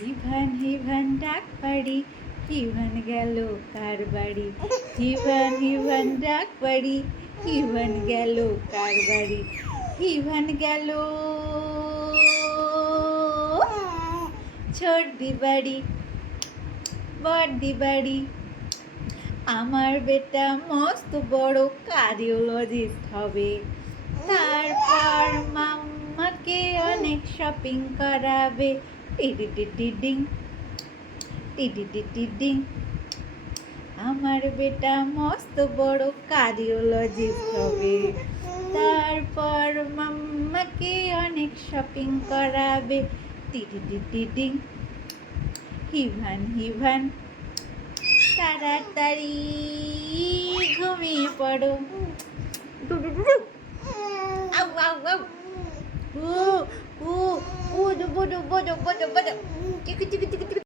হিভান হিভান ডাক পাড়ি হিভান গেল কার বাড়ি? হিভান হিভান ডাক পাড়ি হিভান গেল কার বাড়ি? হিভান গেল ছোটদি বাড়ি বড়দি বাড়ি। আমার বেটা মস্ত বড় কার্ডিওলজিস্ট হবে। তারপর মাম্মাকে অনেক শপিং করাবে। আমার বেটা মস্ত বড় কার্ডিওলজিস্ট হবে তারপর মাম্মাকে অনেক শপিং করাবে। টিডিডিডিডিং হিভান হিভান। তাড়াতাড়ি ঘুমিয়ে পড়ো। bodoh, bodoh, bodoh, bodoh.